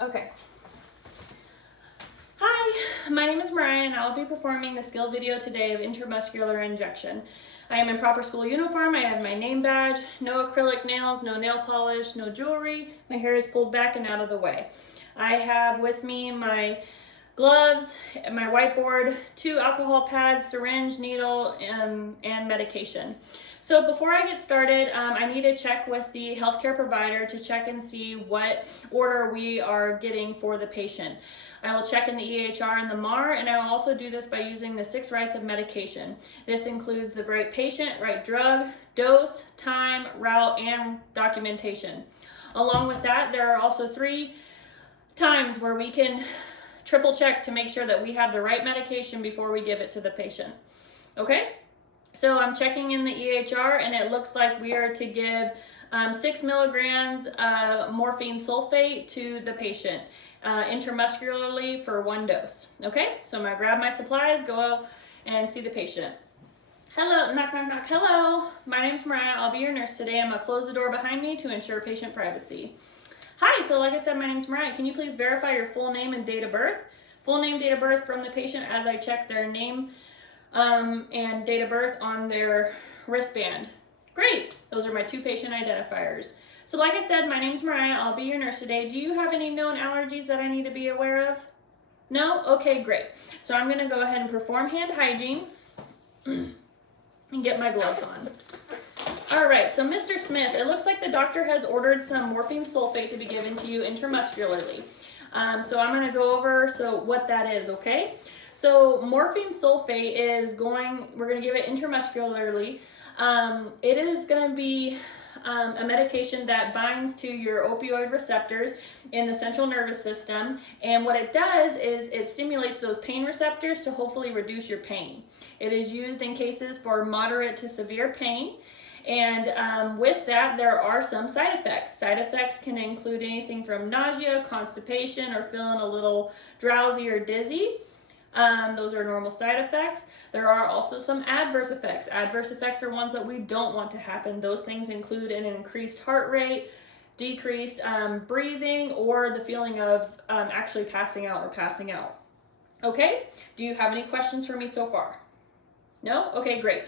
Okay. Hi, my name is Mariah and I'll be performing the skill video today of intramuscular injection. I am in proper school uniform, I have my name badge, no acrylic nails, no nail polish, no jewelry, my hair is pulled back and out of the way. I have with me my gloves, my whiteboard, 2 alcohol pads, syringe, needle, and medication. So before I get started, I need to check with the healthcare provider to check and see what order we are getting for the patient. I will check in the EHR and the MAR, and I will also do this by using the 6 rights of medication. This includes the right patient, right drug, dose, time, route, and documentation. Along with that, there are also 3 times where we can triple check to make sure that we have the right medication before we give it to the patient. Okay? So I'm checking in the EHR and it looks like we are to give 6 milligrams of morphine sulfate to the patient intramuscularly for 1 dose. Okay, so I'm gonna grab my supplies, go and see the patient. Hello, knock, knock, knock. Hello, my name's Mariah. I'll be your nurse today. I'm gonna close the door behind me to ensure patient privacy. Hi, so like I said, my name's Mariah. Can you please verify your full name and date of birth? Full name, date of birth from the patient as I check their name and date of birth on their wristband. Great, those are my 2 patient identifiers. So like I said, my name's Mariah, I'll be your nurse today. Do you have any known allergies that I need to be aware of? No? Okay, great. So I'm gonna go ahead and perform hand hygiene and get my gloves on. All right, so Mr. Smith, it looks like the doctor has ordered some morphine sulfate to be given to you intramuscularly. So I'm gonna go over what that is, okay? So morphine sulfate we're gonna give it intramuscularly. It is gonna be a medication that binds to your opioid receptors in the central nervous system. And what it does is it stimulates those pain receptors to hopefully reduce your pain. It is used in cases for moderate to severe pain. And with that, there are some side effects. Side effects can include anything from nausea, constipation, or feeling a little drowsy or dizzy. Those are normal side effects. There are also some adverse effects. Adverse effects are ones that we don't want to happen. Those things include an increased heart rate, decreased breathing, or the feeling of actually passing out or passing out. Okay, do you have any questions for me so far? No? Okay, great.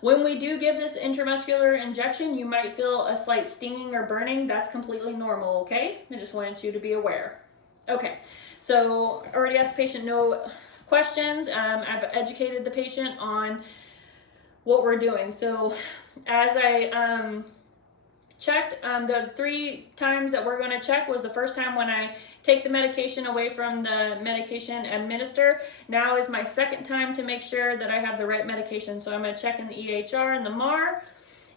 When we do give this intramuscular injection, you might feel a slight stinging or burning. That's completely normal, okay? I just wanted you to be aware. Okay, so I already asked the patient no questions. I've educated the patient on what we're doing. So as I checked, the 3 times that we're going to check was the first time when I take the medication away from the medication administer. Now is my second time to make sure that I have the right medication. So I'm going to check in the EHR and the MAR,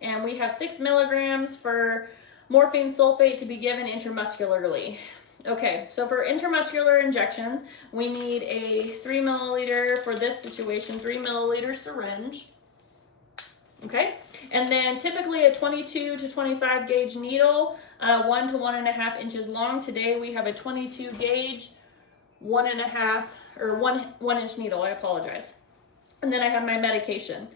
and we have 6 milligrams for morphine sulfate to be given intramuscularly. Okay, so for intramuscular injections, we need a 3 milliliter, for this situation, 3 milliliter syringe. Okay, and then typically a 22 to 25 gauge needle, 1 to 1.5 inches long. Today we have a 22 gauge, 1.5 or 1 inch needle, I apologize. And then I have my medication.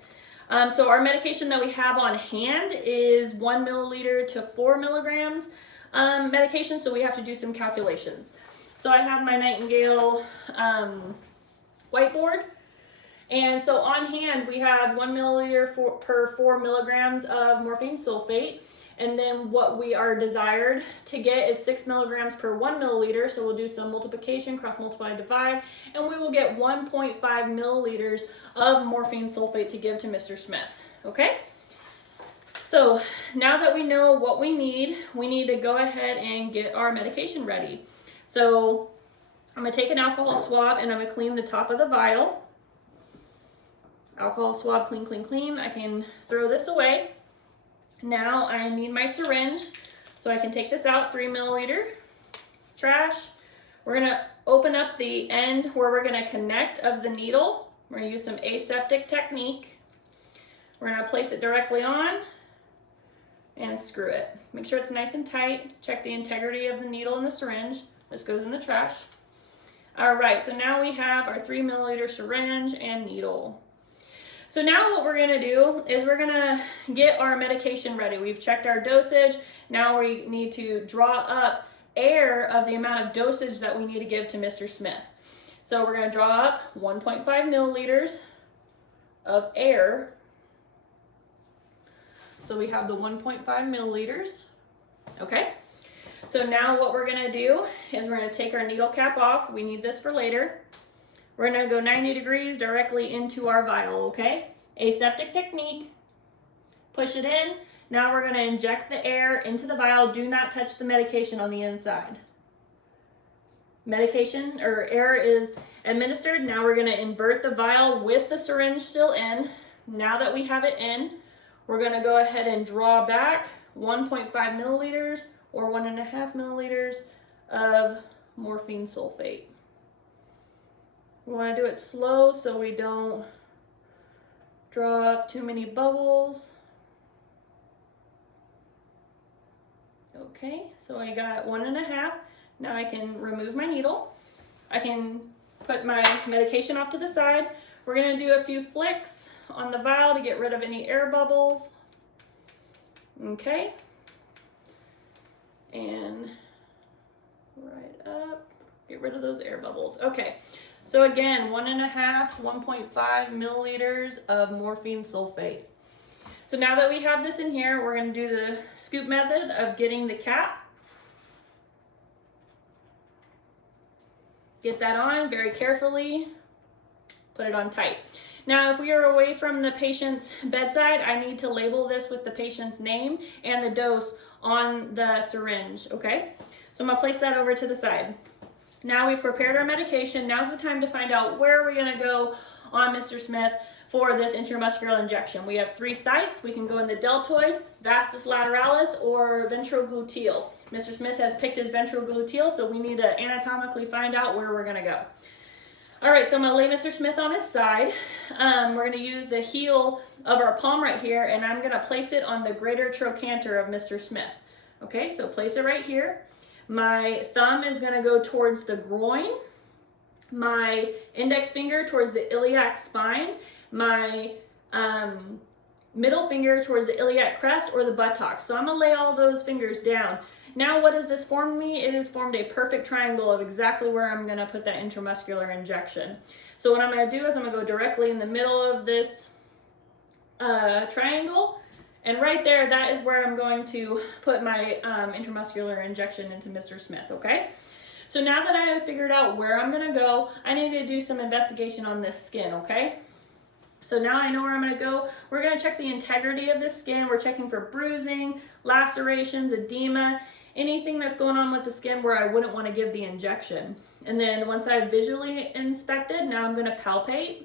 So our medication that we have on hand is 1 milliliter to 4 milligrams. Medication, so we have to do some calculations. So I have my Nightingale whiteboard, and so on hand we have 1 milliliter per 4 milligrams of morphine sulfate, and then what we are desired to get is 6 milligrams per 1 milliliter, so we'll do some multiplication, cross multiply, divide, and we will get 1.5 milliliters of morphine sulfate to give to Mr. Smith, okay? So now that we know what we need to go ahead and get our medication ready. So I'm gonna take an alcohol swab and I'm gonna clean the top of the vial. Alcohol swab, clean, clean, clean. I can throw this away. Now I need my syringe, so I can take this out, 3 milliliter, trash. We're gonna open up the end where we're gonna connect of the needle. We're gonna use some aseptic technique. We're gonna place it directly on and screw it. Make sure it's nice and tight. Check the integrity of the needle and the syringe. This goes in the trash. All right, so now we have our 3 milliliter syringe and needle. So now what we're gonna do is we're gonna get our medication ready. We've checked our dosage. Now we need to draw up air of the amount of dosage that we need to give to Mr. Smith. So we're going to draw up 1.5 milliliters of air. So we have the 1.5 milliliters. Okay. So now what we're going to do is we're going to take our needle cap off. We need this for later. We're going to go 90 degrees directly into our vial, okay? Aseptic technique. Push it in. Now we're going to inject the air into the vial. Do not touch the medication on the inside. Medication or air is administered. Now we're going to invert the vial with the syringe still in. Now that we have it in, we're going to go ahead and draw back 1.5 milliliters or 1.5 milliliters of morphine sulfate. We want to do it slow so we don't draw up too many bubbles. Okay, so I got 1.5. Now I can remove my needle. I can put my medication off to the side. We're going to do a few flicks on the vial to get rid of any air bubbles. Okay. And right up, get rid of those air bubbles. Okay, so again, 1.5 milliliters of morphine sulfate. So now that we have this in here, we're going to do the scoop method of getting the cap. Get that on very carefully. Put it on tight. Now, if we are away from the patient's bedside, I need to label this with the patient's name and the dose on the syringe, okay? So I'm going to place that over to the side. Now we've prepared our medication. Now's the time to find out where we're going to go on Mr. Smith for this intramuscular injection. We have 3 sites. We can go in the deltoid, vastus lateralis, or ventrogluteal. Mr. Smith has picked his ventrogluteal, so we need to anatomically find out where we're going to go. All right, so I'm going to lay Mr. Smith on his side. We're going to use the heel of our palm right here, and I'm going to place it on the greater trochanter of Mr. Smith. Okay, so place it right here. My thumb is going to go towards the groin, my index finger towards the iliac spine, my middle finger towards the iliac crest or the buttocks. So I'm going to lay all those fingers down. Now what does this form me? It has formed a perfect triangle of exactly where I'm going to put that intramuscular injection. So what I'm going to do is I'm going to go directly in the middle of this triangle, and right there, that is where I'm going to put my intramuscular injection into Mr. Smith, okay? So now that I have figured out where I'm going to go, I need to do some investigation on this skin, okay? So now I know where I'm going to go. We're going to check the integrity of this skin. We're checking for bruising, lacerations, edema, anything that's going on with the skin where I wouldn't want to give the injection. And then once I've visually inspected, now I'm going to palpate,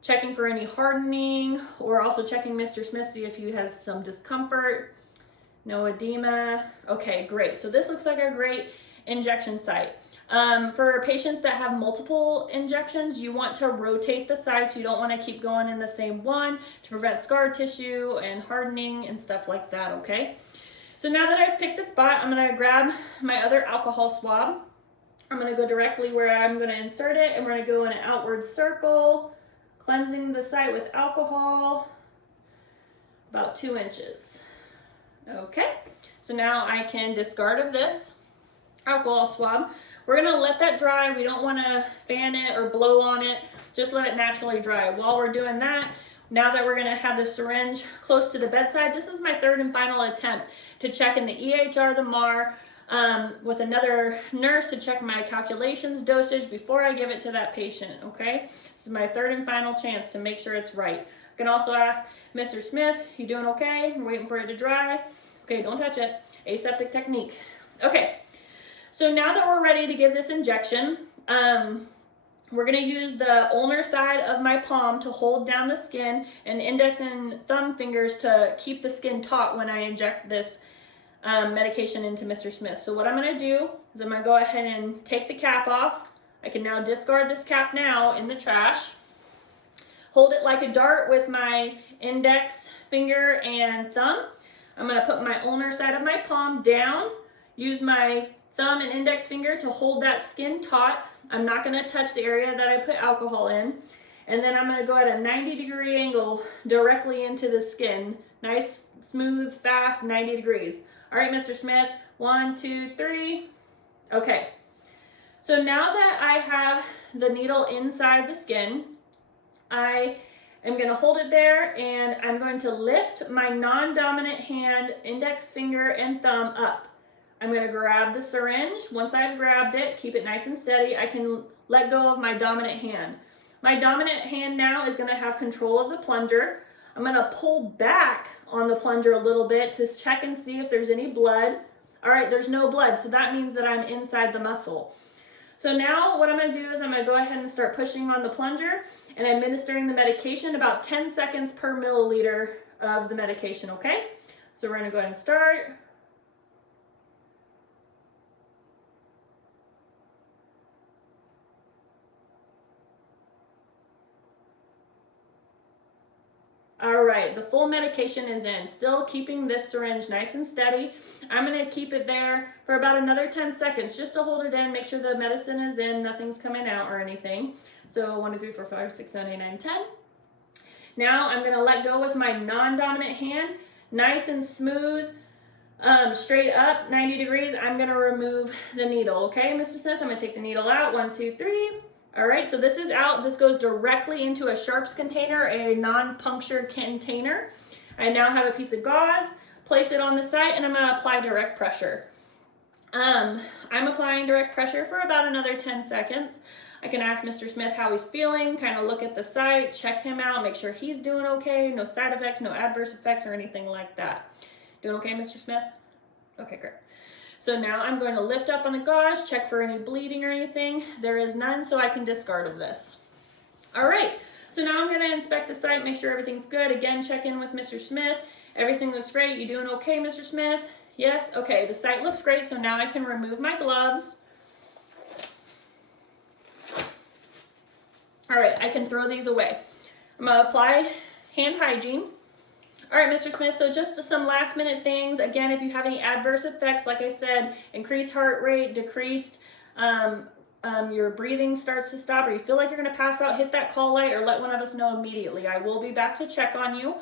checking for any hardening, or also checking Mr. Smith, see if he has some discomfort, no edema. Okay, great. So this looks like a great injection site. For patients that have multiple injections, you want to rotate the sites. You don't want to keep going in the same one to prevent scar tissue and hardening and stuff like that, okay? So now that I've picked the spot, I'm going to grab my other alcohol swab. I'm going to go directly where I'm going to insert it, and we're going to go in an outward circle, cleansing the site with alcohol, about 2 inches. Okay, so now I can discard of this alcohol swab. We're going to let that dry. We don't want to fan it or blow on it. Just let it naturally dry. While we're doing that, now that we're going to have the syringe close to the bedside, this is my 3rd and final attempt to check in the EHR, the MAR, with another nurse to check my calculations, dosage before I give it to that patient, okay? This is my 3rd and final chance to make sure it's right. I can also ask, Mr. Smith, you doing okay? We're waiting for it to dry. Okay, don't touch it. Aseptic technique. Okay, so now that we're ready to give this injection, we're going to use the ulnar side of my palm to hold down the skin, and index and thumb fingers to keep the skin taut when I inject this medication into Mr. Smith. So what I'm going to do is I'm going to go ahead and take the cap off. I can now discard this cap now in the trash. Hold it like a dart with my index finger and thumb. I'm going to put my ulnar side of my palm down, use my thumb and index finger to hold that skin taut. I'm not going to touch the area that I put alcohol in. And then I'm going to go at a 90-degree angle directly into the skin. Nice, smooth, fast, 90 degrees. All right, Mr. Smith, 1, 2, 3. Okay. So now that I have the needle inside the skin, I am going to hold it there and I'm going to lift my non-dominant hand, index finger and thumb up. I'm going to grab the syringe. Once I've grabbed it, keep it nice and steady, I can let go of my dominant hand. My dominant hand now is going to have control of the plunger. I'm going to pull back on the plunger a little bit to check and see if there's any blood. All right, there's no blood, so that means that I'm inside the muscle. So now what I'm going to do is I'm going to go ahead and start pushing on the plunger and administering the medication, about 10 seconds per milliliter of the medication, okay? So we're going to go ahead and start. All right, the full medication is in. Still keeping this syringe nice and steady. I'm going to keep it there for about another 10 seconds just to hold it in, make sure the medicine is in, nothing's coming out or anything. So 1, 2, 3, 4, 5, 6, 7, 8, 9, 10. Now I'm going to let go with my non-dominant hand, nice and smooth, straight up, 90 degrees. I'm going to remove the needle, okay, Mr. Smith? I'm going to take the needle out, 1, 2, 3. All right, so this is out. This goes directly into a sharps container, a non-punctured container. I now have a piece of gauze, place it on the site, and I'm going to apply direct pressure. I'm applying direct pressure for about another 10 seconds. I can ask Mr. Smith how he's feeling, kind of look at the site, check him out, make sure he's doing okay, no side effects, no adverse effects, or anything like that. Doing okay, Mr. Smith? Okay, great. So now I'm going to lift up on the gauze, check for any bleeding or anything. There is none, so I can discard of this. All right, so now I'm going to inspect the site, make sure everything's good. Again, check in with Mr. Smith. Everything looks great. You doing okay, Mr. Smith? Yes? Okay, the site looks great, so now I can remove my gloves. All right, I can throw these away. I'm going to apply hand hygiene. All right, Mr. Smith, so just some last minute things. Again, if you have any adverse effects, like I said, increased heart rate, decreased, your breathing starts to stop, or you feel like you're gonna pass out, hit that call light or let one of us know immediately. I will be back to check on you.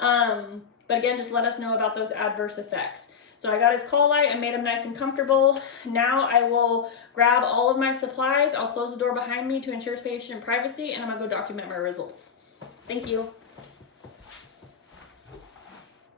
But again, just let us know about those adverse effects. So I got his call light, I made him nice and comfortable. Now I will grab all of my supplies. I'll close the door behind me to ensure patient privacy, and I'm gonna go document my results. Thank you.